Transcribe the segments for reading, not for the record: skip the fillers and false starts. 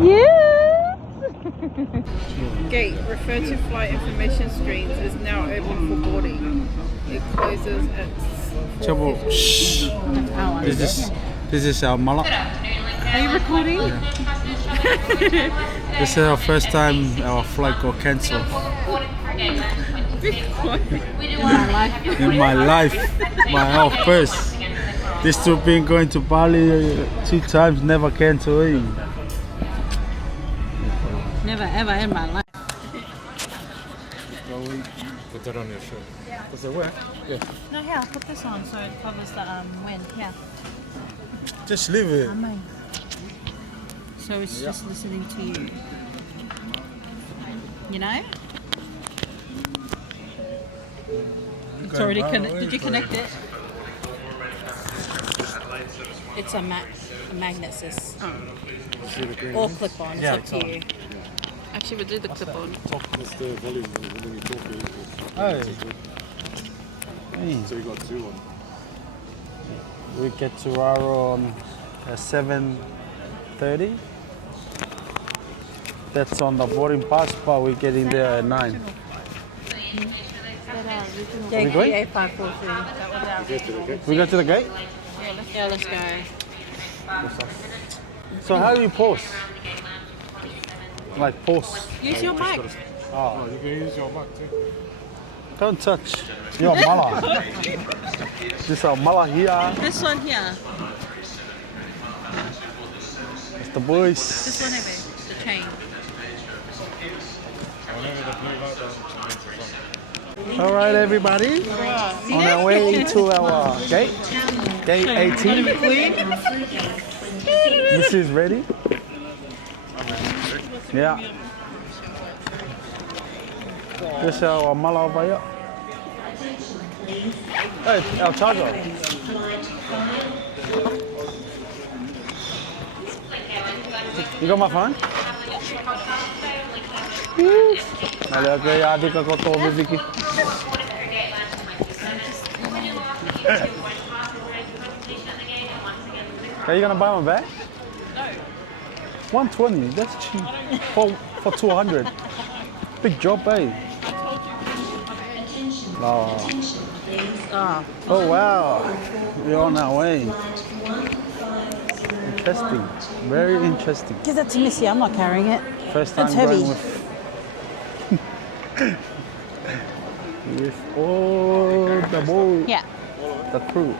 Yes! Gate, refer to flight information screens, is now open for boarding. It closes at Trouble. 4:50. Shh. This is our mala. Are you recording? This is our first time our flight got cancelled. In my life, our first. This trip been going to Bali 2 times, never cancelled. Never ever in my life. Put that on your shirt. Does it work? Yeah. No, here, I'll put this on so it covers the wind. Yeah. Just leave it. So it's just listening to you. You know? It's already connected. Did you connect it? It's a magnet, sis. Or clip on. It's up to you. Actually, we did the clip on. That's the volume when you talk. Hey. So you got 2 on. We get to Raro on 7:30. That's on the boarding pass, but we get in there at 9. JQA 543. We go to the gate? Yeah, let's go. So how do you pause? Like pause? Use your mic. Oh, You can use your mic too. don't touch your mala. This is our mala here. This one here. It's the boys. This one here, the chain. Whenever the blue light doesn't change, All right, everybody. On our way to our gate. Gate 18. This is ready. Yeah. This is our mala over here. Hey, our charger. You got my phone? Olha que a dica que eu estou a ver aqui. Are you gonna buy my bag? No. 120, that's cheap. For 200. Big job, eh? Oh. Oh wow. We're on our way. Interesting. Very interesting. Give that to Missy. I'm not carrying it. First time It's heavy. going with all the boy, Yeah. the crew.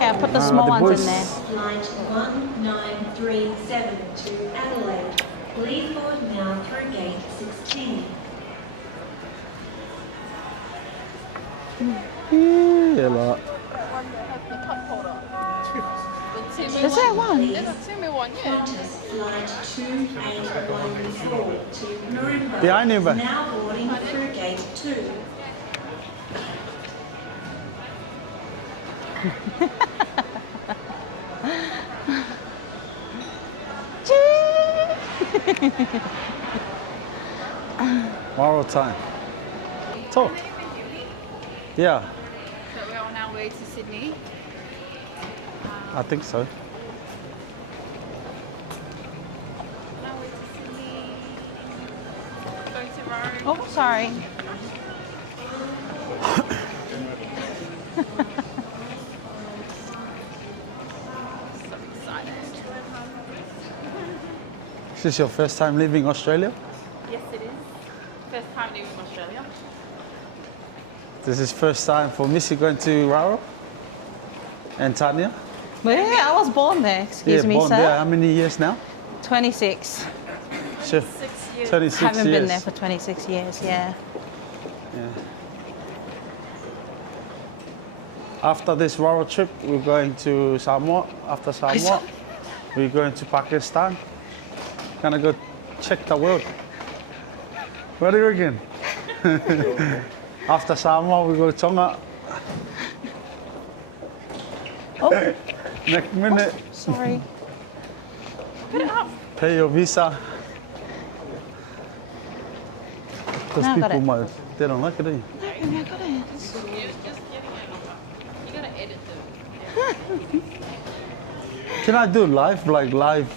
Yeah, put the small the ones boys. in there. Flight 1937 to Adelaide. Please board now through gate 16. Yeah, like, Is there one? Qantas flight 2814 to Nuremberg. behind you, but Now boarding through gate 2. tomorrow time. Talk. Yeah, So we're on our way to Sydney. I think so. On our way to Sydney. Going to Rome. Oh, sorry. So excited. Is this your first time leaving Australia? Yes, it is. First time leaving Australia. This is first time for Missy going to Raro and Tanya. Well, yeah, I was born there. Excuse me, born sir. there. How many years now? 26. Chef, 6 years. 26 Haven't years. been there for 26 years, yeah. After this Raro trip, we're going to Samoa. After Samoa, we're going to Pakistan. Gonna go check the world. What do you reckon? After Samoa, we go to Tonga. Oh, Next minute, sorry. pay your visa. Those No, I got people, it. they don't like it, do you? No, I got it. Just getting it. You gotta edit them. Can I do live, like live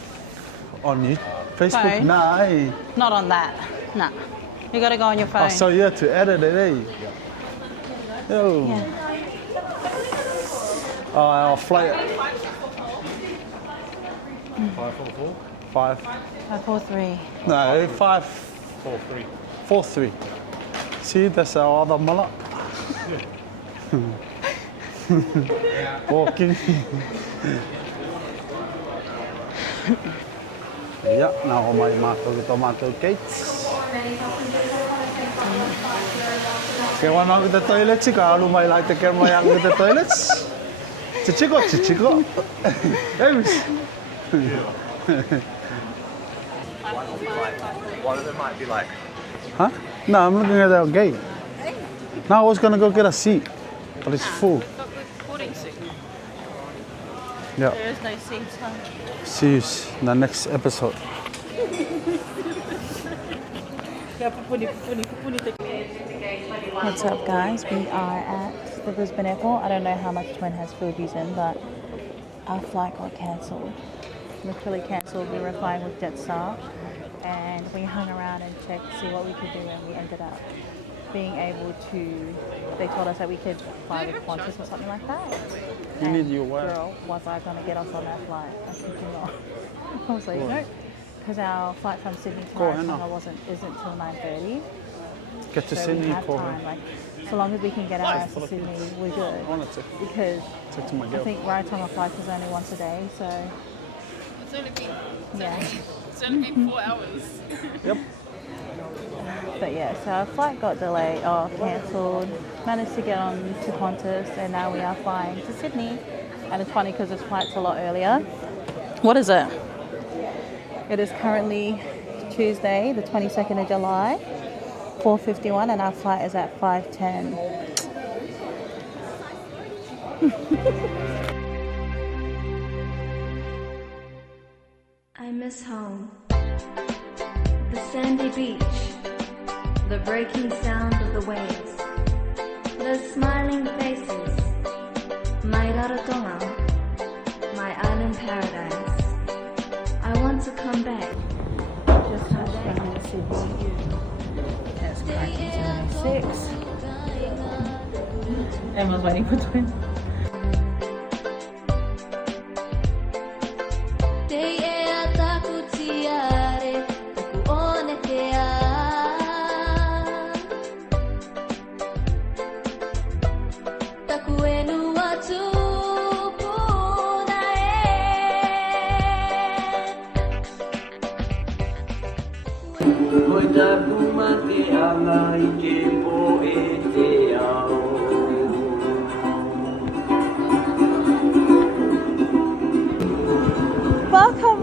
on you? Facebook? Phone? Nah, eh? Not on that. Nah. You gotta go on your phone. Oh, so you have to edit it, eh? Yo. Yeah. Oh, our flight. 544? 5. 543. No, 5. 43. 4-3. See, that's our other mullet. Walking. Yeah, now my tomato cakes. Kaya one with the toilets, ikaw may like to care my with the toilets. Chichigo. One of them might be like. Huh? No, I'm looking at our gate. Now I was gonna go get a seat, but it's full. Got the boarding suit. Yeah. There is no seats, huh? See you in the next episode. What's up, guys? We are at the Brisbane airport. I don't know how much Twin has filled these in, but our flight got cancelled. Literally cancelled. We were flying with Jetstar, and we hung around and checked to see what we could do, and we ended up being able to. They told us that we could fly with Qantas or something like that. You And need your wire. girl, was I going to get us on that flight? I think not. I was like, no, because our flight from Sydney to Go ahead now. Rarotonga isn't till 9:30. Get to So Sydney, we have call time, her. like, so long as we can get our ass to Sydney, we're I good. wanted to Because talk to my I girl. think Rarotonga flights is only once a day, so It's only been, yeah. it's only been 4 hours. Yep. But yeah, so our flight got delayed or cancelled. Managed to get on to Qantas, and now we are flying to Sydney. And it's funny because this flight's a lot earlier. What is it? It is currently Tuesday, the 22nd of July, 4:51, and our flight is at 5:10. I miss home. The sandy beach, the breaking sound of the waves, the smiling faces, my Rarotonga, my island paradise. I want to come back. Just touched down in Sydney. It's cracking 76. Emma's waiting for Twin.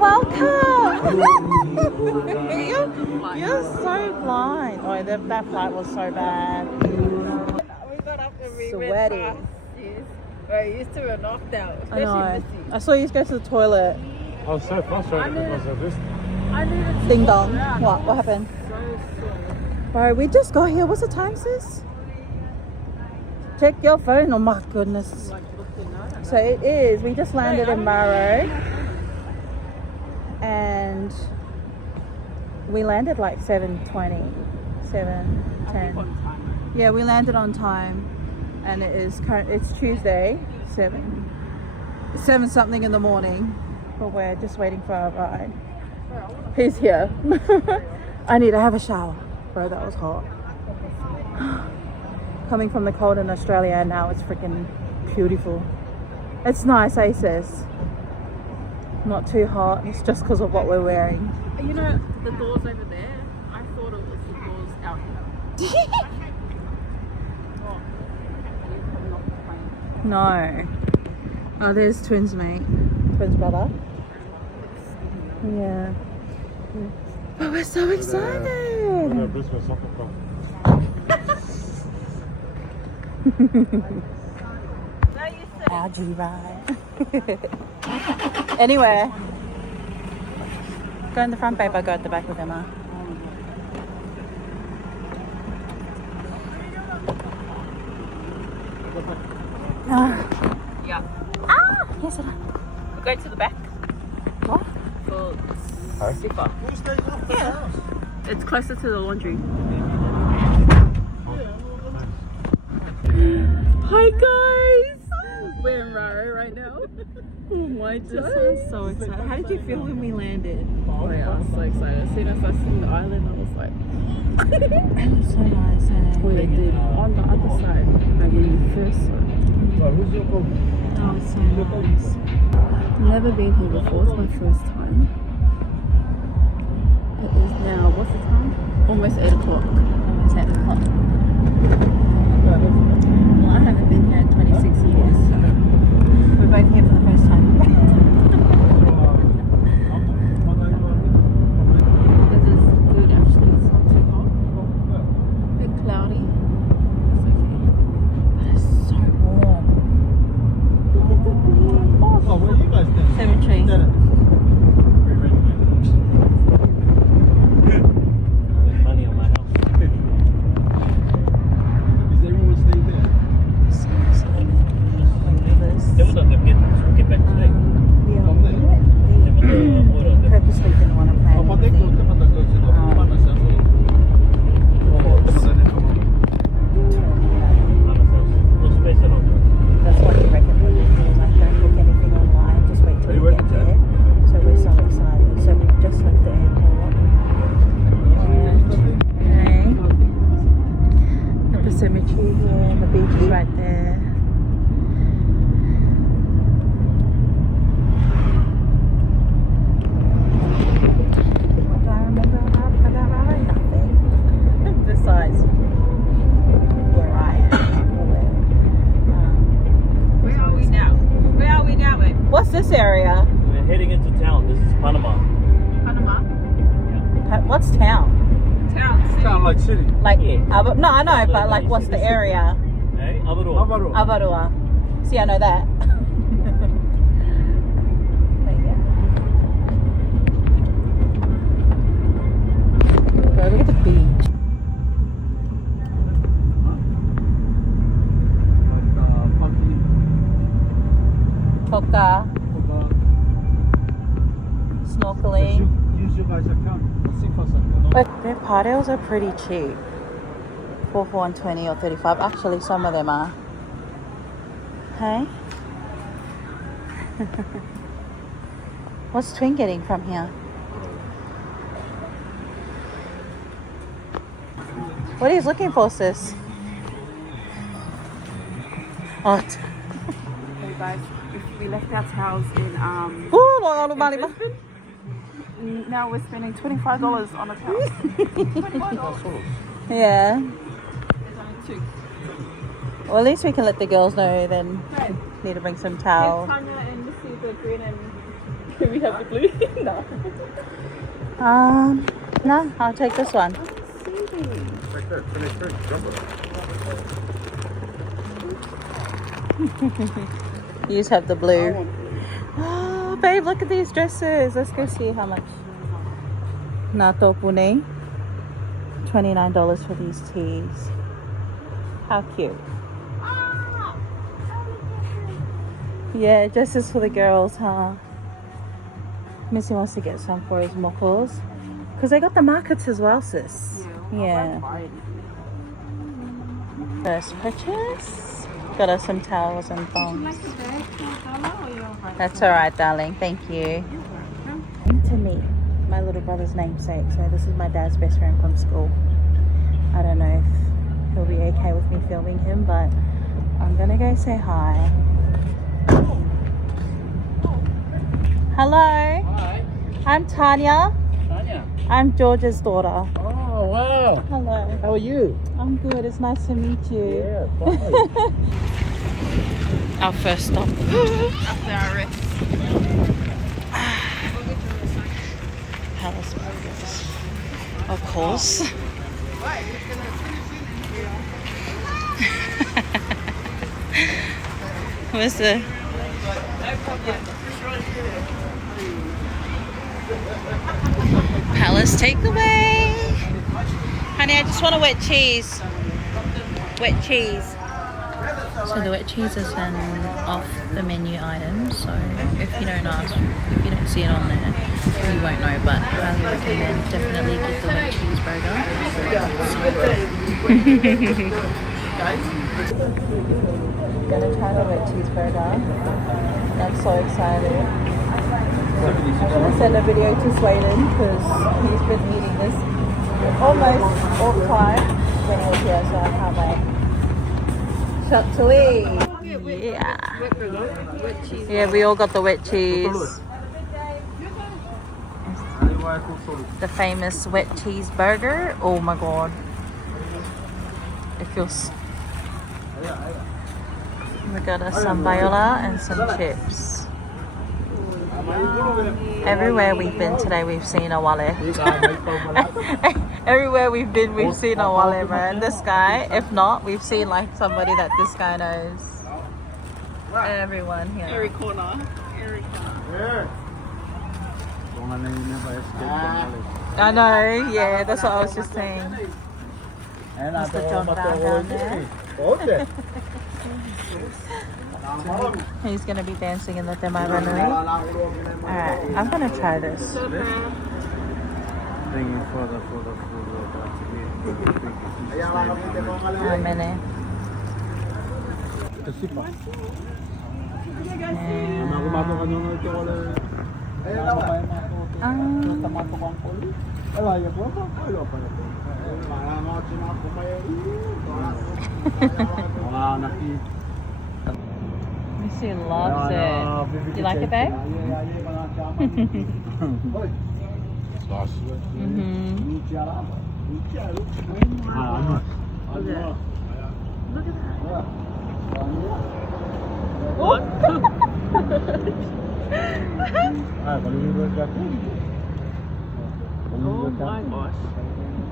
Welcome! you're so blind. Oh, that flight was so bad. We got up and we Sweaty. went past this. We're used to a knockdown. I know. I saw you go to the toilet. I was so frustrated because of this. I needed to Ding walk dong. around. What? What happened? So sore. Bro, we just got here. What's the time, sis? Check your phone. Oh my goodness. Like looking at it. So it is. We just landed in Barrow. And we landed like 7:20, 7:10. Yeah, we landed on time, and it's Tuesday, 7 something in the morning, but we're just waiting for our ride. He's here. I need to have a shower, bro. That was hot. Coming from the cold in Australia, and now it's freaking beautiful. It's nice, sis. Not too hot. It's just because of what we're wearing. You know, the doors over there, I thought it was the doors out here. No. Oh, there's Twins, mate. Twins brother. Yeah. But we're so The excited. Brisbane Soccer Club. Our G ride. Anyway. Go in the front, babe. I go at the back with Emma. Yeah. Ah! Yes, I Go to the back. What? For Huh? Sifa. Yeah. It's closer to the laundry. Hi guys! We're in Raro right now. Oh my god. I'm so excited. How did you feel when we landed? Oh yeah, I was so excited. As soon as I seen the island, I was like... It was so nice, eh? Well, they did on the other side, like when you first saw it. Oh, it's so nice. Never been here before, it's my first time. It is now, what's the time? Almost 8 o'clock. Almost 8 o'clock. Well, I haven't been here in 26 years. We're both here for the first time. It is good actually, it's not too hot. A bit cloudy. It's okay. But it's so warm. Oh, where are you guys then? Cemetery. Money on my house. Is everyone staying there? They would have get back today. Purposely didn't want to play Oh, but they go to the That's what he reckoned. He was like, don't book anything online, just wait till we get there. So we're so excited. So we've just left the airport. And at the cemetery here, and the beach is right there. What do I remember about Raro? Nothing. Besides where I am. Where are we now? Where are we now, babe? What's this area? We're heading into town. This is Panama. Panama? What's town? Town, city. Sound like city. Like, Yeah. no, I know, but like, what's the area? Hey, Avarua. Amaru. Avarua. See, I know that. But yeah. Bro, look at the beach. Toka, snorkeling. Use your guys' account. See for something. But their paddles are pretty cheap. For 120 or 35. Actually, some of them are. Hey? What's Twin getting from here? What are you looking for, sis? Oh, Hey guys, we left our towels in now we're spending $25 on a towel. $25. yeah. There's only two. Well, at least we can let the girls know then. Right. Need to bring some Give towels. Tanya and Missy the green and can we have the blue? No. No, I'll take this one. Like that, 23. Jumbo. You just have the blue. Oh, babe, look at these dresses. Let's go see how much. Nato Pune. $29 for these tees. How cute. Yeah, dresses for the girls, huh? Missy wants to get some for his mokos. Because they got the markets as well, sis. Yeah. First purchase. Got us some towels and thongs. That's alright, darling. Thank you. To meet my little brother's namesake. So this is my dad's best friend from school. I don't know if he'll be okay with me filming him, but I'm gonna go say hi. Hello. Hi. I'm Tanya. Tanya. I'm George's daughter. Oh, wow. Hello. How are you? I'm good. It's nice to meet you. Yeah, fine. Our first stop. After our rest. Palace Burgers. Of course. Where's the... Palace takeaway. Honey, I just want a wet cheese. Wet cheese. So the wet cheese is an off the menu item, so if you don't ask, if you don't see it on there, you won't know, but I highly recommend definitely get the wet cheeseburger. I'm gonna try the wet cheeseburger. I'm so excited. I'm gonna send a video to Sweden because he's been eating this almost all the time when he was here, so I can't wait. Shot to eat. Yeah. Yeah, we all got the wet cheese. The famous wet cheeseburger. Oh my god. It feels. We got a sambayola and some chips. Everywhere we've been today, we've seen a wale. Everywhere we've been, we've seen a wale, man. This guy, if not, we've seen like somebody that this guy knows. Everyone here. Every corner. Every corner. I know, yeah, that's what I was just saying. Mr. John Brown down there. He's gonna be dancing in the Temai Runway. Alright, I'm gonna try this. Missy loves it. You like it, babe? Oh my gosh.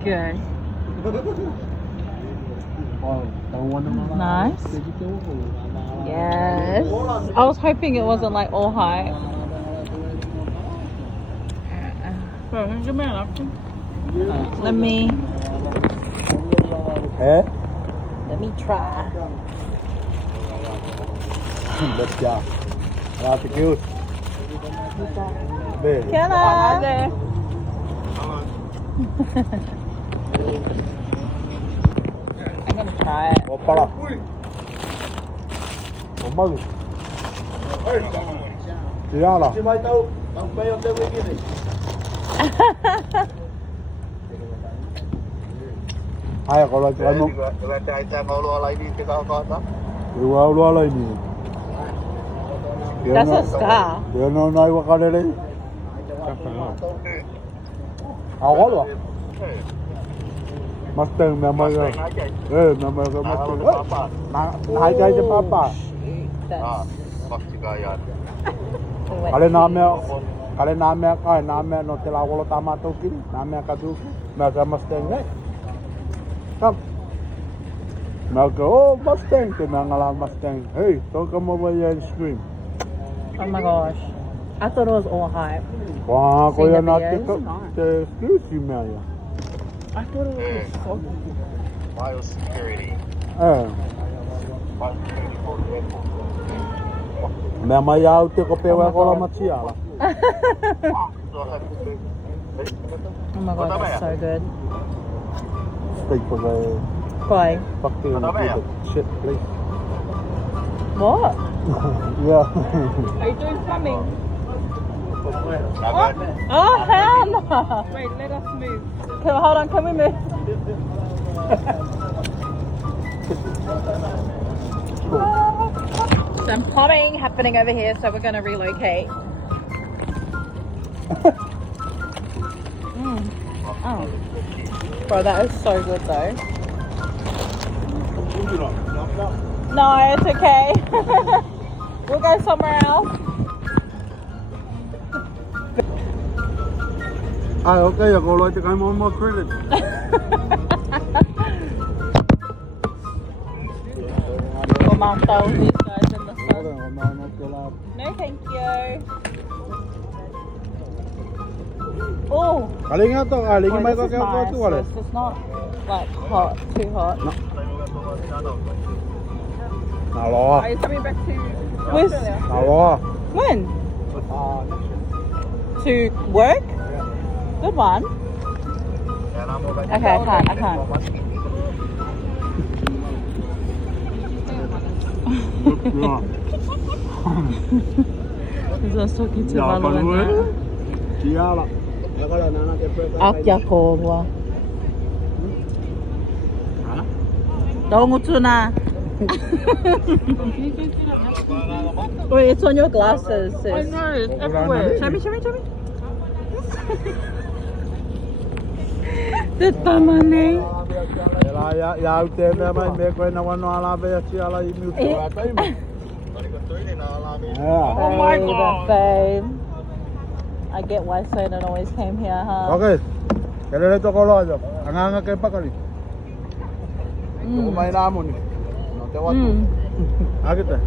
Good. Nice. Yes. I was hoping it wasn't like all high. Let me try. Can I? I'm gonna try it. Ai có loại cái một. That's a scar. Dia no nói qua cái đấy. Có luôn. Mustang mẹ mày rồi. Mẹ mày có Mustang. Hai cái cho papa. Kali namanya kai namanya no tela wolo tamato ki namanya kadu mega Mustang ne. Come. Mega oh Mustang ke mangala Mustang. Hey, don't come over here and scream. Oh my gosh. I thought it was all hype. Wah, kau yang nak videos? te excuse me ya. I thought it was so Biosecurity. Mẹ mày ao te ko pewa ko la machiala. Oh my god, that's so good. Steak for the Why? fucking shit place. What? Yeah. Are you doing plumbing? Oh hell no! Wait, let us move. Hold on, can we move? Some plumbing happening over here, so we're gonna relocate. Oh. Bro, that is so good though. No, it's okay. We'll go somewhere else. Ah, okay, I go like to come on more credit. Your mom told these guys in the sun. No, thank you. Oh, Aling nga to, aling boy, may this is ko nice. to wala. It's not like hot, too hot. Aloha. Are you coming back to With- Australia? Aloha. When? Next To year. work? Yeah. Good one. Okay, I can't. Yeah. Because I was talking to Yeah, Malu but and where? that. Tiala. Akya kolwa. Huh? Dongutuna. Wait, it's on your glasses, sis. I know, it's Oh, everywhere. Show me. The tamane. Ja yhteen mä mie koe na wano ala vea siellä I miutu wa taima. Oh my God. Babe. I get why Soden always came here, huh? Okay. Kelele to kolojo. Anganga ke pakali. Ko mai na mo ni. No te watu. Mm. Agita.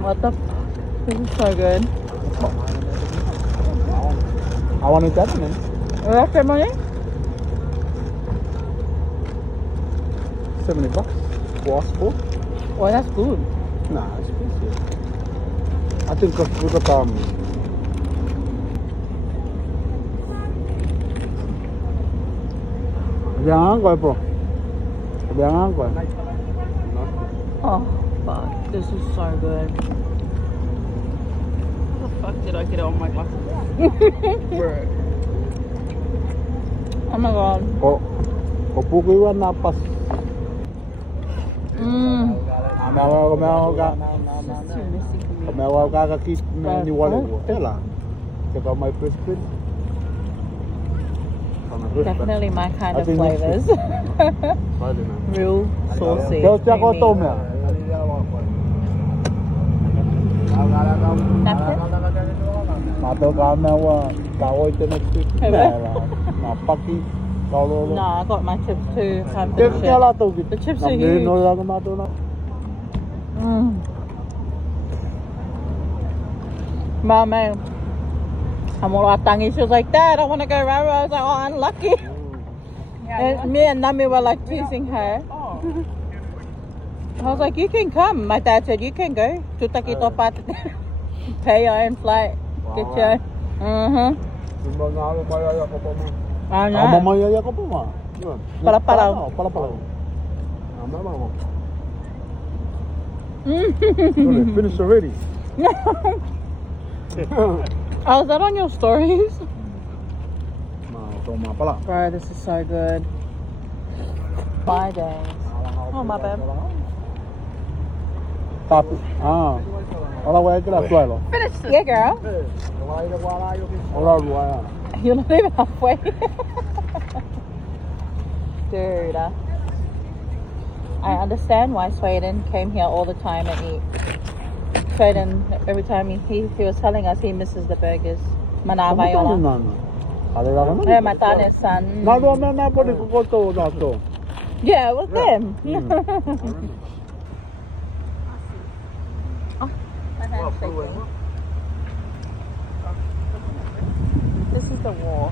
What the f? This is so good. I want it that man. Is that your money? $70 for us four. Oh, that's good. Nah, it's expensive. I think it's good at Biangan ko bro. Biangan ko. Oh, fuck. This is so good. How the fuck did I get it on my glasses? Bro. Oh my god. Ko puku iwan napas. Mmm. Mewa ka kit ni wale ko. Tela. Check out my first print. Definitely my kind I of think next flavors. Real saucy. Kau cakap kau tahu creamy. Napkin? Atau kami awak tahu itu nanti. Napaki kalau. No, I got my chips too. Time for Dia the kela chips. tu gitu. The chips are huge. Orang matu na. Mama, I'm all tangy. She was like, Dad, I want to go Raro. I was like, oh, unlucky. And me and Nami were like teasing her. I was like, you can come. My dad said, you can go. Tuta kita pat. Pay your own flight. Get your own. Sebenarnya maya ko pa mo. I Ama know. maya ko pa mo. Pala-pala. Pala-pala. Ama mo. Mm. Finished already. Oh, is that on your stories? Toma pala. Bro, this is so good. Bye, days. Oh, my bad. Tapi, orang waya kira suelo. Finish it. Yeah, girl. Orang waya. You're not even halfway. Dude. I understand why Sweden came here all the time and eat. Sweden, every time he was telling us he misses the burgers. Manavayola. Yeah, my daughter's son. Nado na pode ko to na to. Yeah, it was them. Oh, my hand's shaking. This is the wall.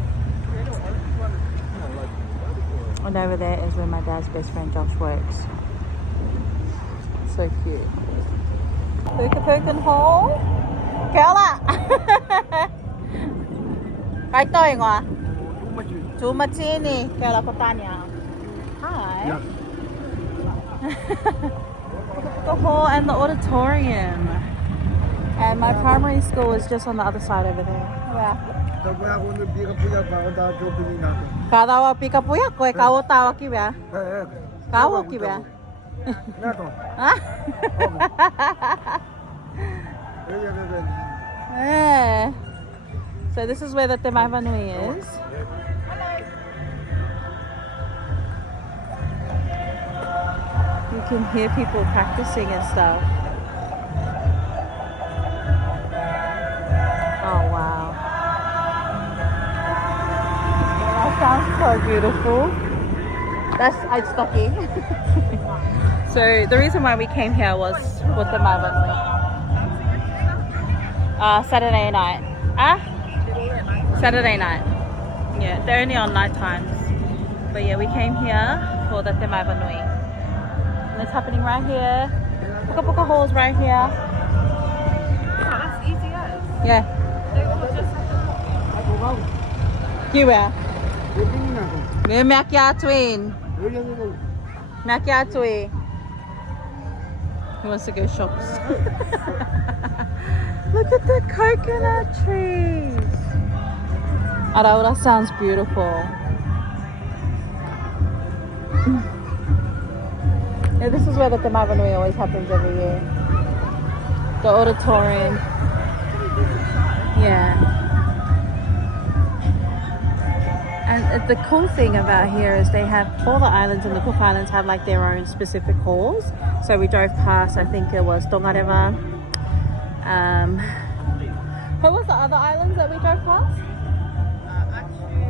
And over there is where my dad's best friend Josh works. So cute. Puka Hall. Kela. Kai toi ngwa. Tumatini. Kela Patania. Hi. The hall and the auditorium. And my primary school is just on the other side over there. Yeah. Kada wa pika puya koe kawo tawa ki bea. Kawo ki bea. Ha? Yeah. So this is where the Te Maivanui is. You can hear people practicing and stuff. Oh wow. That sounds so beautiful. That's it's stucky. So the reason why we came here was with the Maivanui. Saturday night. Saturday night. Yeah, they're only on night times. But yeah, we came here for the Te Maivanui. And it's happening right here. Puka Puka Hall's right here. Oh, that's easy as. Yeah. They all just have to Here. We're Macchiatoin. Macchiatoin. He wants to go shops. Look at the coconut trees. Araura sounds beautiful. Yeah, this is where the Tamavanui always happens every year. The auditorium. Yeah. And the cool thing about here is they have all the islands, and the Cook Islands have like their own specific halls. So we drove past, I think it was Tongareva. What was the other islands that we drove past?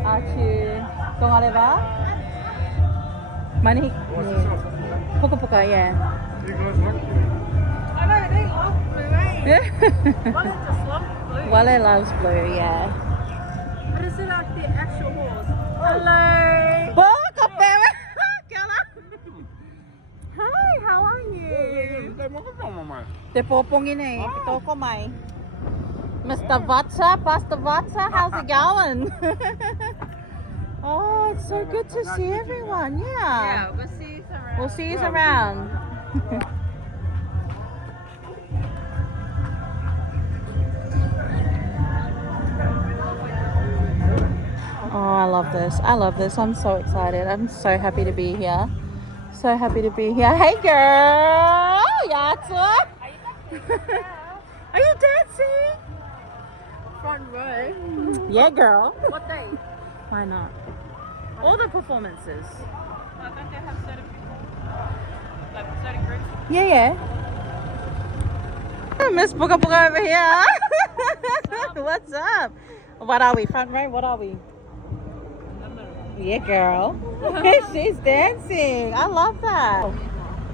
Achu, Tongareva, Mani, Puka Puka, yeah. You guys like it? I know, they love blue, eh? Yeah. Wale just loves blue. Wale loves blue, yeah. But is it like the actual horse? Hello! Hi, how are you? Te popongin eh. Toko mai. Mr. Vatsa, Pastor Vatsa, how's it going? Oh, it's so good to see everyone. Yeah. Yeah, we'll see you around. We'll see you around. Oh, I love this. I love this. I'm so excited. I'm so happy to be here. So happy to be here. Hey, girl. Yatsua. Are you dancing? Front row. Yeah, girl. What day? Why not? All the performances. I think they have certain people. Like certain groups. Yeah. Miss Puka Puka over here. What's up? What are we? Front row? What are we? Yeah, girl. She's dancing. I love that.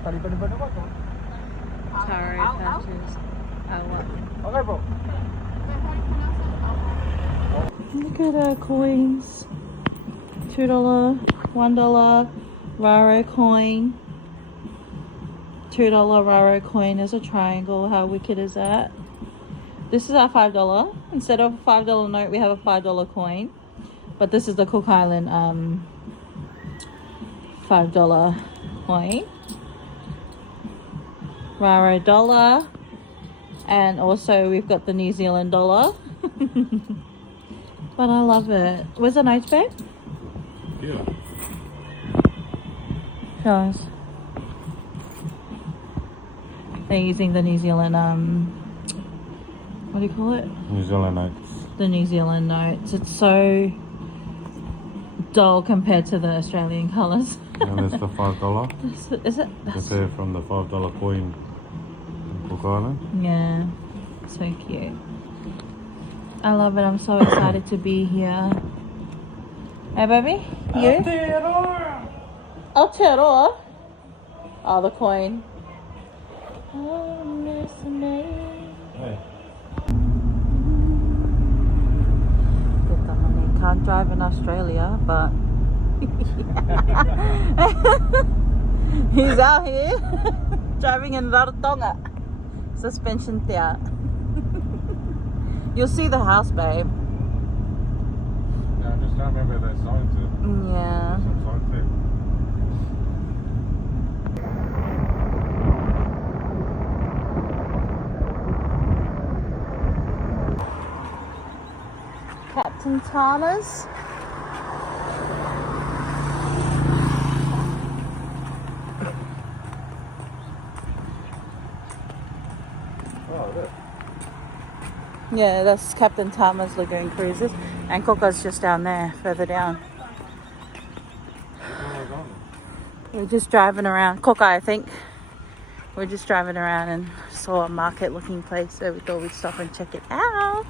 Taro patches. Okay, bro. Look at our coins. $2, $1 Raro coin. $2 Raro coin is a triangle. How wicked is that? This is our $5. Instead of a $5 note, we have a $5 coin. But this is the Cook Island $5 coin. Raro dollar. And also we've got the New Zealand dollar. But I love it. Where's the notes, babe? Yeah. Show us. They're using the New Zealand, what do you call it? New Zealand notes. The New Zealand notes. It's so dull compared to the Australian colours. And there's the $5. Is it? That's there from the $5 coin in Cook Island. Yeah. So cute. I love it. I'm so excited to be here. Hey, baby? You? Aotearoa. Oh, the coin. Oh, mercenary. Hey. Can't drive in Australia, but he's out here driving in Rarotonga. Suspension there. You'll see the house, babe. Yeah, I just don't remember that sign to. Yeah. Some sign there. Captain Tana's. Oh, look. Yeah, that's Captain Tama's Lagoon Cruises. And Koka's just down there, further down. We're just driving around. Koka, I think. We're just driving around and saw a market looking place, so we thought we'd stop and check it out.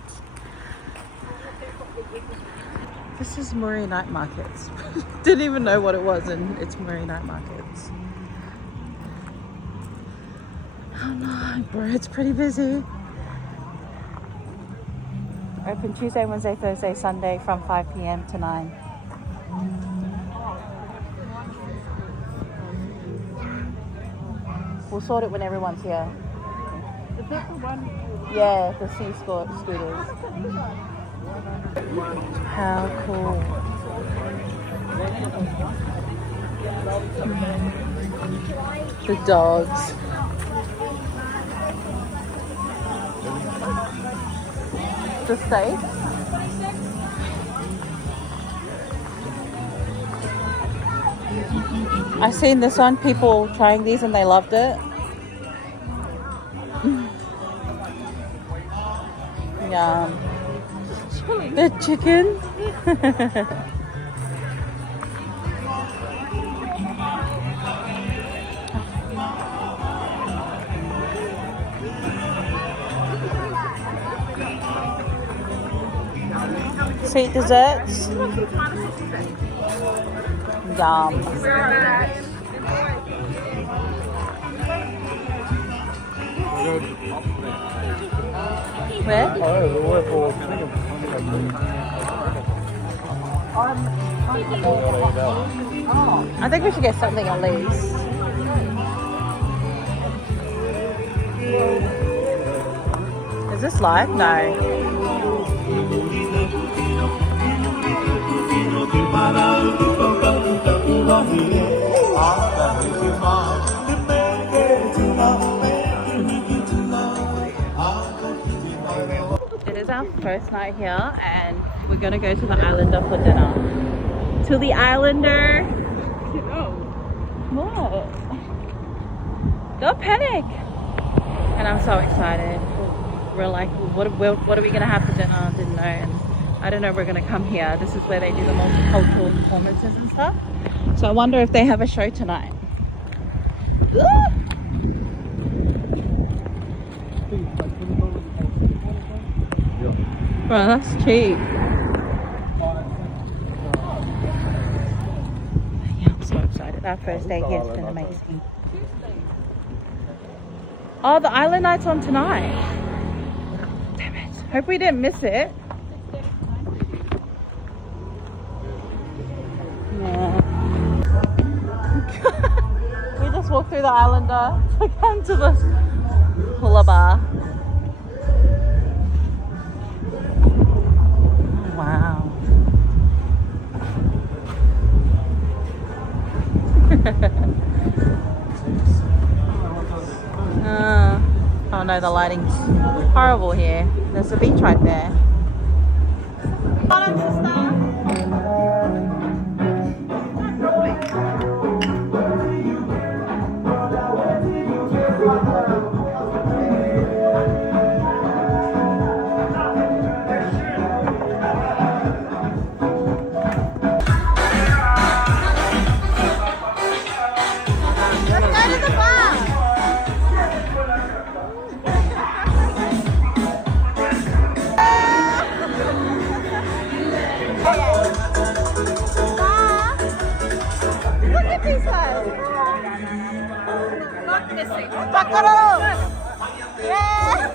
This is Murray Night Markets. Didn't even know what it was, and it's Murray Night Markets. Oh no, bro, it's pretty busy. Open Tuesday, Wednesday, Thursday, Sunday from 5 p.m. to 9. We'll sort it when everyone's here. Is that the one? Yeah, the scooters. How cool. The dogs. The steak. I've seen this one, people trying these and they loved it. Yum. The chicken. Sweet desserts. Yum. Where? I think we should get something at least. Is this live? No. It is our first night here and we're gonna go to the Islander for dinner. To the Islander! What? Don't panic! And I'm so excited. We're like, what are we gonna have for dinner? Didn't know. And I don't know if we're gonna come here. This is where they do the multicultural performances and stuff. So I wonder if they have a show tonight. Bro, that's cheap. Yeah, I'm so excited. Our first day here has been amazing. Oh, the Island Night's on tonight. Damn it. Hope we didn't miss it. Yeah. We just walked through the Islander to come to the hula bar. Wow. Oh no, the lighting's horrible here. There's a beach right there. Hold on, sister. Not missing. Yeah.